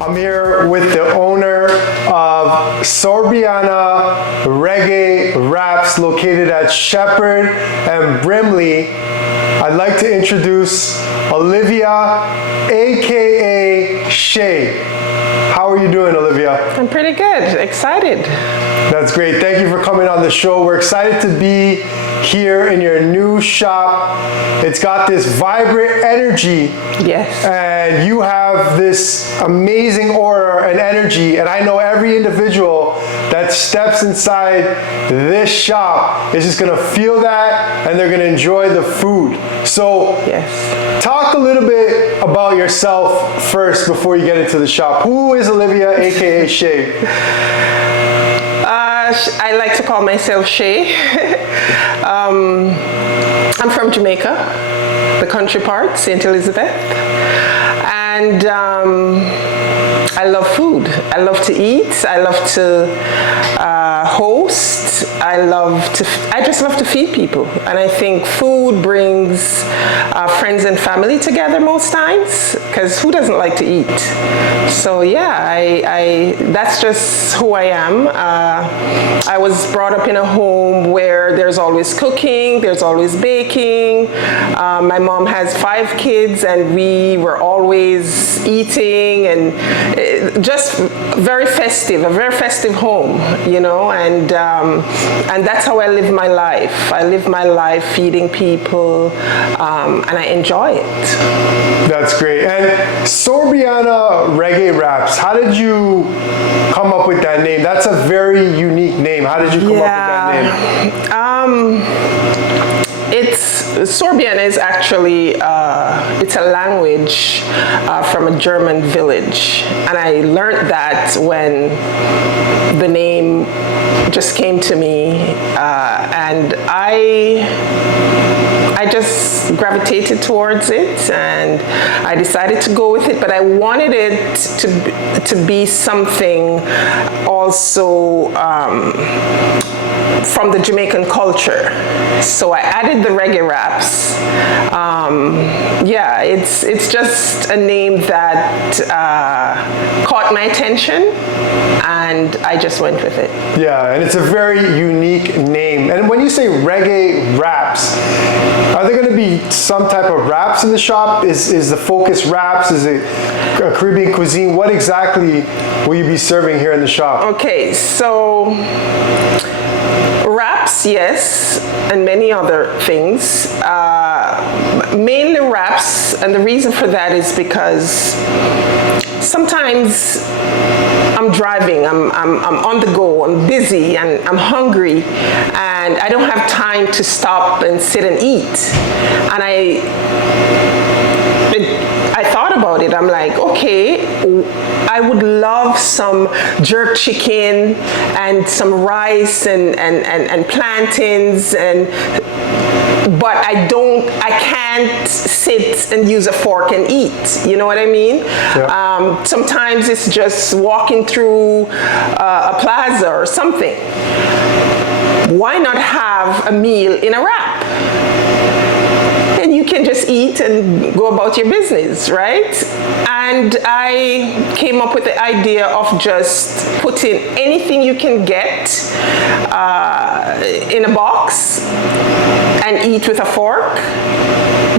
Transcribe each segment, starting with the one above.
I'm here with the owner of Sorbiana Reggae Wraps located at Sheppard and Brimley. I'd like to introduce Olivia, aka Shay. How are you doing, Olivia? I'm pretty good, excited. That's great. Thank you for coming on the show. We're excited to be here in your new shop. It's got this vibrant energy. Yes. And you have this amazing aura and energy. And I know every individual that steps inside this shop is just gonna feel that and they're gonna enjoy the food. So yes. Talk a little bit about yourself first before you get into the shop. Who is Olivia, aka Shay? I like to call myself Shay. I'm from Jamaica, the country part, St. Elizabeth. And I love food. I love to eat. I love to host. I just love to feed people. And I think food brings friends and family together most times, because who doesn't like to eat? So yeah, that's just who I am. I was brought up in a home where there's always cooking, there's always baking. My mom has 5 kids and we were always eating, and just a very festive home, you know, and that's how I live my life. I live my life feeding people, and I enjoy it. That's great. And Sorbiana Reggae Wraps, how did you come up with that name? That's a very unique name. How did you come up with that name? Sorbiana is actually, it's a language from a German village. And I learned that when the name just came to me. And I just gravitated towards it and I decided to go with it, but I wanted it to be something also from the Jamaican culture. So I added the reggae wraps. Yeah, it's just a name that caught my attention and I just went with it. Yeah, and it's a very unique name. And when you say reggae wraps, are there going to be some type of wraps in the shop? Is the focus wraps? Is it a Caribbean cuisine? What exactly will you be serving here in the shop? Okay, so wraps, yes, and many other things. Mainly wraps, and the reason for that is because sometimes I'm driving, I'm on the go, I'm busy, and I'm hungry, and I don't have time to stop and sit and eat. And I thought about it. I'm like, okay, I would love some jerk chicken and some rice and plantains, but I can't sit and use a fork and eat. You know what I mean? Yeah. Sometimes it's just walking through a plaza or something. Why not have a meal in a wrap? And you can just eat and go about your business, right? And I came up with the idea of just putting anything you can get in a box and eat with a fork.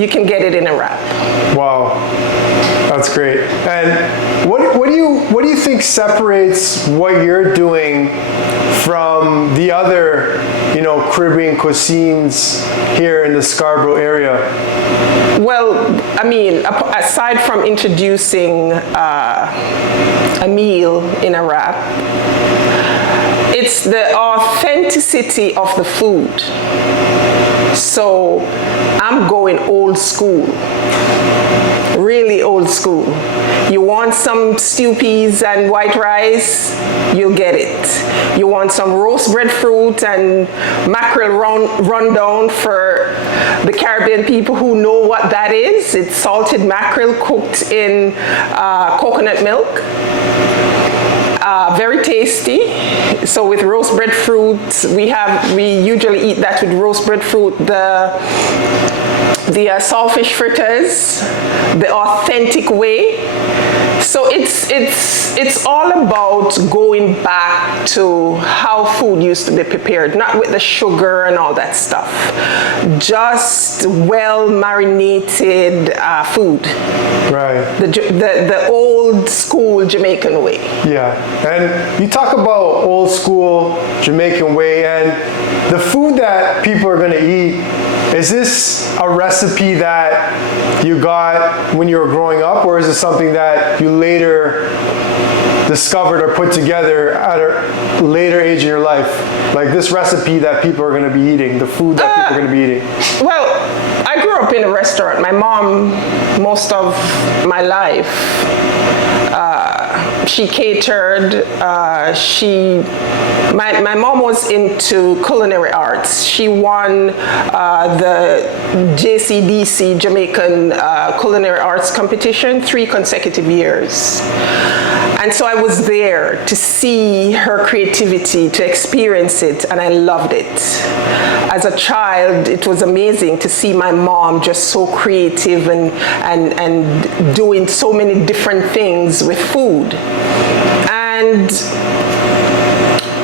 You can get it in a wrap. Wow, that's great. And what do you think separates what you're doing from the other, Caribbean cuisines here in the Scarborough area? Well, I mean, aside from introducing a meal in a wrap, it's the authenticity of the food. So I'm going old school, really old school. You want some stew peas and white rice, you'll get it. You want some roast breadfruit and mackerel rundown for the Caribbean people who know what that is. It's salted mackerel cooked in coconut milk. Very tasty. So with roast breadfruit, we usually eat that with roast breadfruit. The saltfish fritters, the authentic way. So it's all about going back to how food used to be prepared, not with the sugar and all that stuff. Just well marinated food. Right. The old school Jamaican way. Yeah, and you talk about old school Jamaican way, and the food that people are going to eat, is this a recipe that you got when you were growing up, or is it something that you later discovered or put together at a later age in your life? Like this recipe that people are going to be eating, the food that people are going to be eating. Well, I grew up in a restaurant. My mom, most of my life, she catered. My mom was into culinary arts. She won the JCDC Jamaican Culinary Arts Competition 3 consecutive years. And so I was there to see her creativity, to experience it, and I loved it. As a child, it was amazing to see my mom just so creative and doing so many different things with food. And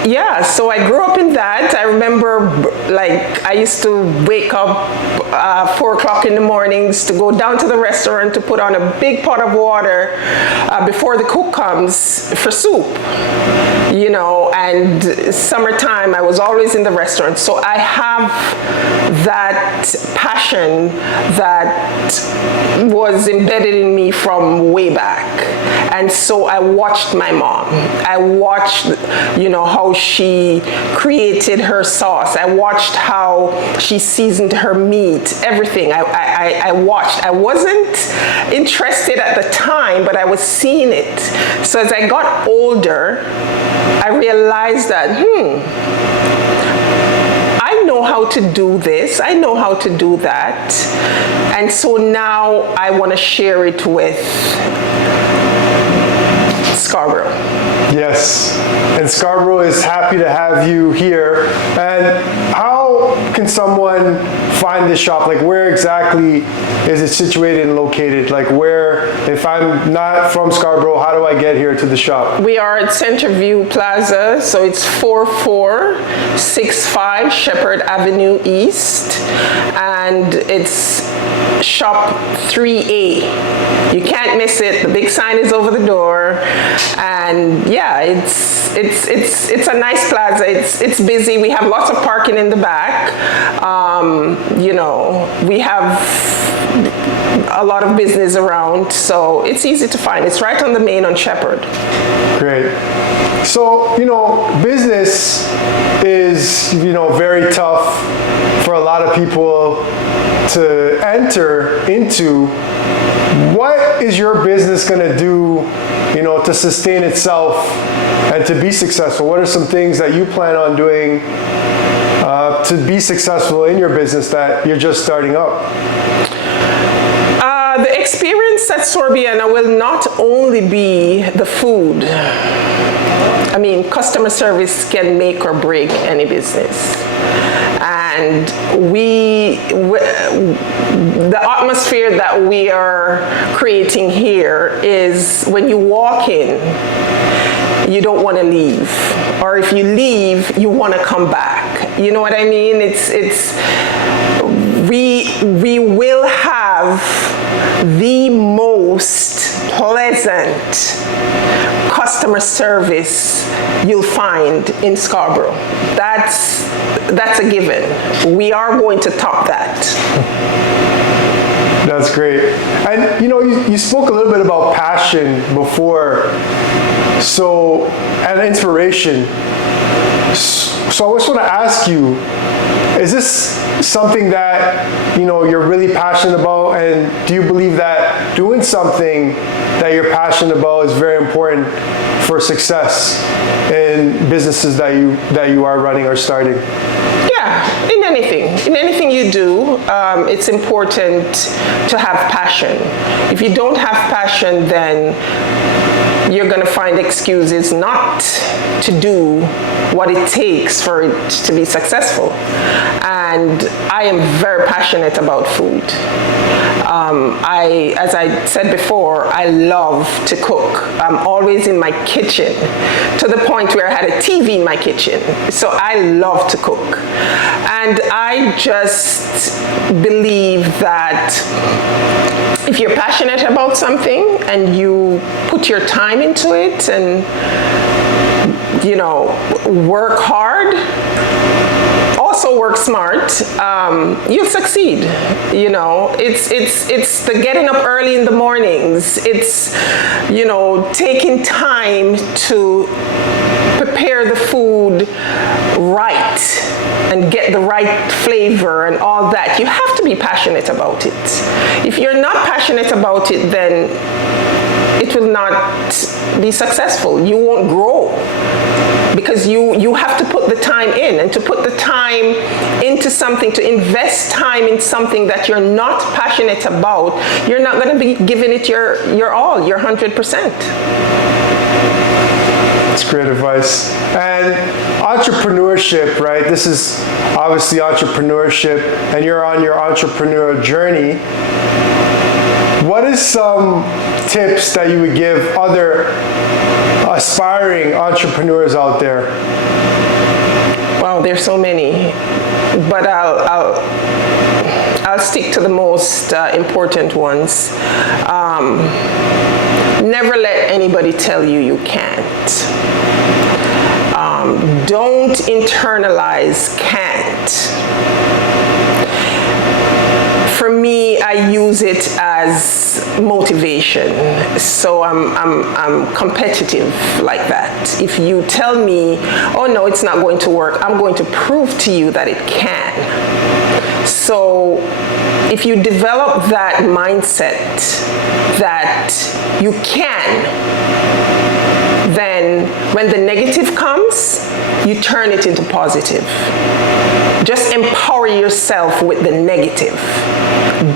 yeah, so I grew up in that. I remember, like, I used to wake up 4 o'clock in the mornings to go down to the restaurant to put on a big pot of water before the cook comes for soup. You know, and summertime, I was always in the restaurant. So I have that passion that was embedded in me from way back. And so I watched my mom. I watched, you know, how she created her sauce. I watched how she seasoned her meat, everything. I watched. I wasn't interested at the time, but I was seeing it. So as I got older, I realized that, I know how to do this, I know how to do that. And so now I want to share it with Scarborough. Yes, and Scarborough is happy to have you here. And how can someone find the shop? Like, where exactly is it situated and located? Like, where, if I'm not from Scarborough, how do I get here to the shop? We are at Centerview Plaza, so it's 4465 Sheppard Avenue East, and it's shop 3A. You can't miss it. The big sign is over the door, and yeah, it's a nice plaza. It's busy. We have lots of parking in the back. You know, we have a lot of business around, so it's easy to find. It's right on the main on Sheppard. Great. So, you know, business is, you know, very tough for a lot of people to enter into. What is your business going to do, you know, to sustain itself and to be successful? What are some things that you plan on doing to be successful in your business that you're just starting up? The experience at Sorbiana will not only be the food. I mean, customer service can make or break any business. And the atmosphere that we are creating here is when you walk in, you don't want to leave. Or if you leave, you want to come back. You know what I mean? We will have the most pleasant customer service you'll find in Scarborough. That's a given. We are going to top that. That's great. And you know, you spoke a little bit about passion before, so, and inspiration. So I just want to ask you, is this something that, you know, you're really passionate about, and do you believe that doing something that you're passionate about is very important for success in businesses that you are running or starting? Yeah, Yeah, in anything you do, it's important to have passion. If you don't have passion, then you're going to find excuses not to do what it takes for it to be successful. And I am very passionate about food. As I said before, I love to cook. I'm always in my kitchen, to the point where I had a TV in my kitchen. So I love to cook. And I just believe that if you're passionate about something and you put your time into it and, you know, work hard, also work smart, you'll succeed. You know, it's the getting up early in the mornings. It's, you know, taking time to prepare the food right and get the right flavor and all that. You have to be passionate about it. If you're not passionate about it, then it will not be successful. You won't grow. Because you have to put the time in, and to put the time into something, to invest time in something that you're not passionate about, you're not going to be giving it your all, your 100%. That's great advice. And entrepreneurship, right? This is obviously entrepreneurship, and you're on your entrepreneurial journey. What is some tips that you would give other aspiring entrepreneurs out there? Wow, there's so many, but I'll stick to the most important ones. Never let anybody tell you you can't. Don't internalize can't. For me, I use it as motivation. So I'm competitive like that. If you tell me, oh no, it's not going to work, I'm going to prove to you that it can. So if you develop that mindset that you can, then when the negative comes, you turn it into positive. Just empower yourself with the negative.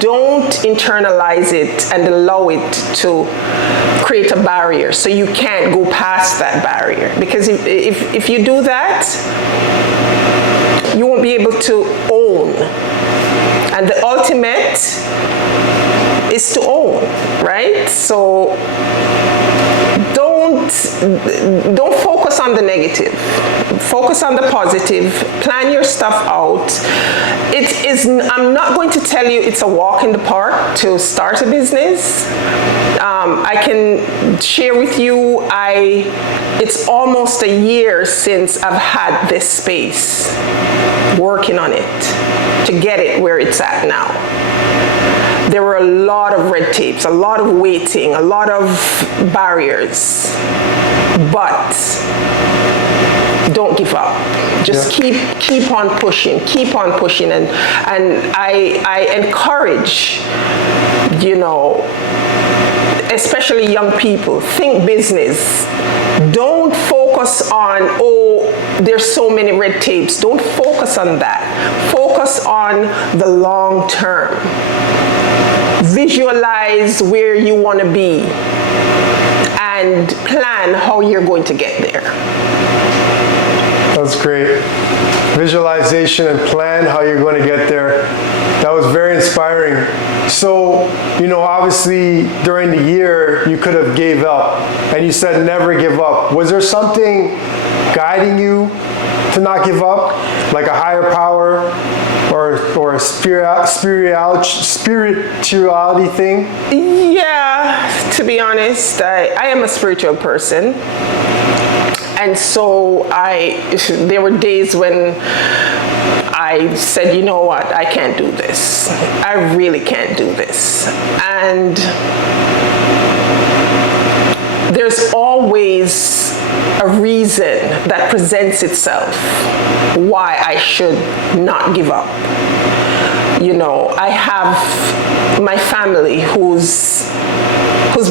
Don't internalize it and allow it to create a barrier so you can't go past that barrier. Because if you do that, you won't be able to own. And the ultimate is to own, right? So don't focus on the negative. Focus on the positive. Plan your stuff out. I'm not going to tell you it's a walk in the park to start a business. I can share with you, it's almost a year since I've had this space, working on it to get it where it's at now. There were a lot of red tapes, a lot of waiting, a lot of barriers, but don't give up. Just keep on pushing, and I encourage, you know, especially young people, think business. Don't focus on, oh, there's so many red tapes. Don't focus on that. Focus on the long term. Visualize where you want to be and plan how you're going to get there. That's great. Visualization and plan how you're going to get there. That was very inspiring. So, you know, obviously during the year you could have gave up, and you said never give up. Was there something guiding you to not give up, like a higher power or a spirituality thing? Yeah, to be honest, I am a spiritual person. And so there were days when I said, you know what, I can't do this. I really can't do this. And there's always a reason that presents itself why I should not give up. I have my family who's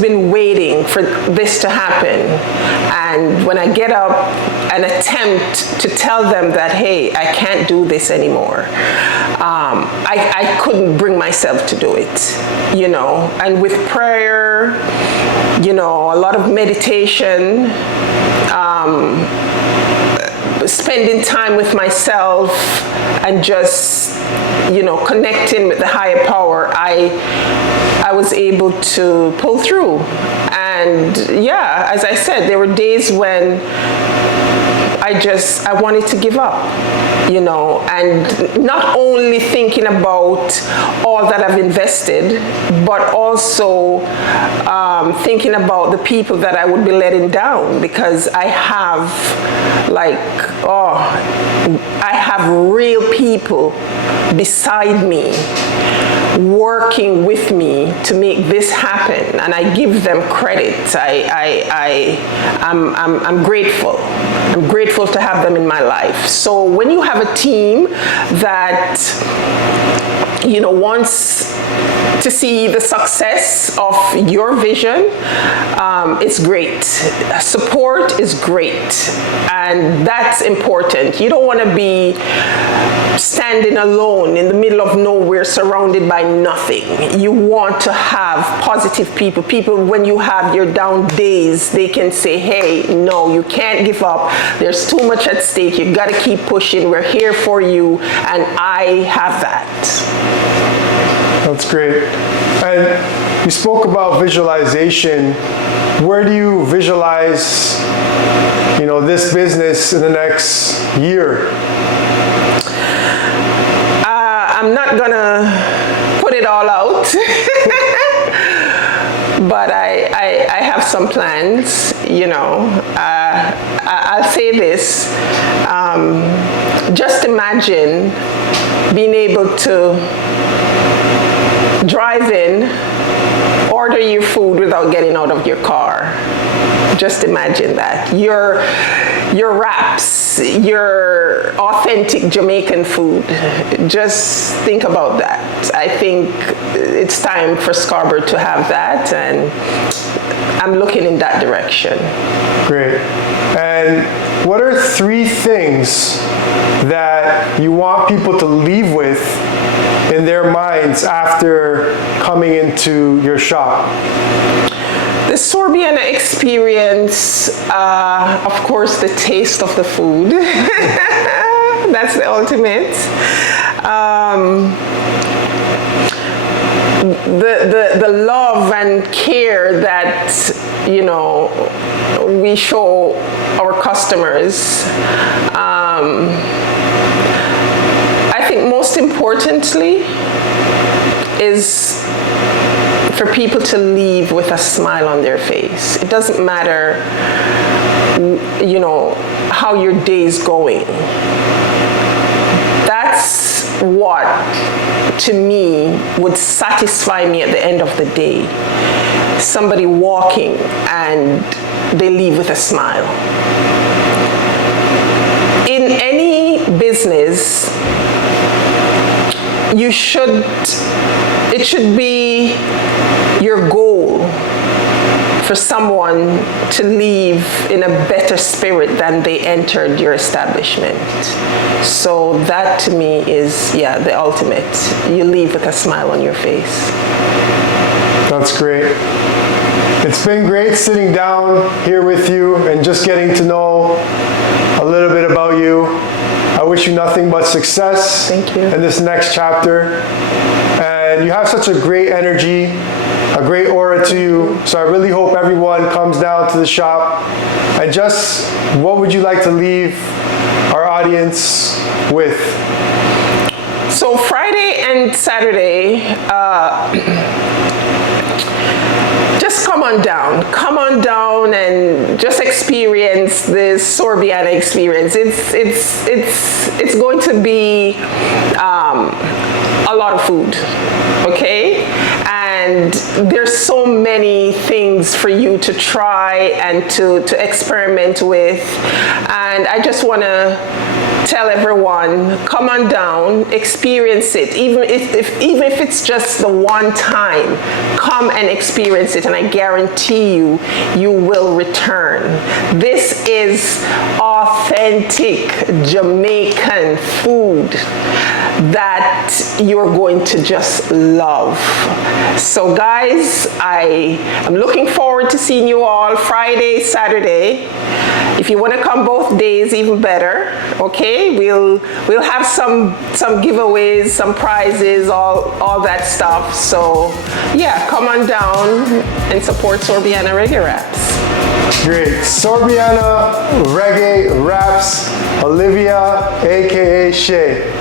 been waiting for this to happen. And when I get up and attempt to tell them that, hey, I can't do this anymore, I couldn't bring myself to do it, And with prayer, a lot of meditation, spending time with myself and just, connecting with the higher power, I was able to pull through. And yeah, as I said, there were days when I wanted to give up, and not only thinking about all that I've invested, but also thinking about the people that I would be letting down, because I have I have real people beside me working with me to make this happen, and I give them credit. I'm grateful. I'm grateful to have them in my life. So when you have a team that wants to see the success of your vision, it's great. Support is great, and that's important. You don't want to be standing alone in the middle of nowhere surrounded by nothing. You want to have positive people. People, when you have your down days, they can say, hey, no, you can't give up. There's too much at stake. You got to keep pushing. We're here for you. And I have that. That's great. And you spoke about visualization. Where do you visualize, this business in the next year? I'm not gonna put it all out, but I have some plans. I'll say this: just imagine being able to drive in, order your food without getting out of your car. Just imagine that. Your wraps, your authentic Jamaican food. Just think about that. I think it's time for Scarborough to have that, and I'm looking in that direction. Great. And what are 3 things that you want people to leave with in their minds after coming into your shop? The Sorbiana experience, of course, the taste of the food. That's the ultimate. The love and care that, we show our customers. I think most importantly is for people to leave with a smile on their face. It doesn't matter, how your day's going. That's what, to me, would satisfy me at the end of the day. Somebody walking and they leave with a smile. In any business, it should be your goal for someone to leave in a better spirit than they entered your establishment. So that to me is, the ultimate. You leave with a smile on your face. That's great. It's been great sitting down here with you and just getting to know a little bit about you. I wish you nothing but success. Thank you. In this next chapter. And you have such a great energy, a great aura to you. So I really hope everyone comes down to the shop. And just what would you like to leave our audience with? So Friday and Saturday, just come on down and just experience this Sorbiana experience. It's going to be a lot of food, okay? And and there's so many things for you to try and to experiment with. And I just want to tell everyone, come on down, experience it. Even if it's just the one time, come and experience it, and I guarantee you, you will return. This is authentic Jamaican food that you're going to just love. So guys, I am looking forward to seeing you all Friday, Saturday. If you want to come both days, even better. Okay, we'll have some giveaways, some prizes, all that stuff. So yeah, come on down and support Sorbiana Reggae Wraps. Great. Sorbiana Reggae Wraps, Olivia, aka Shay.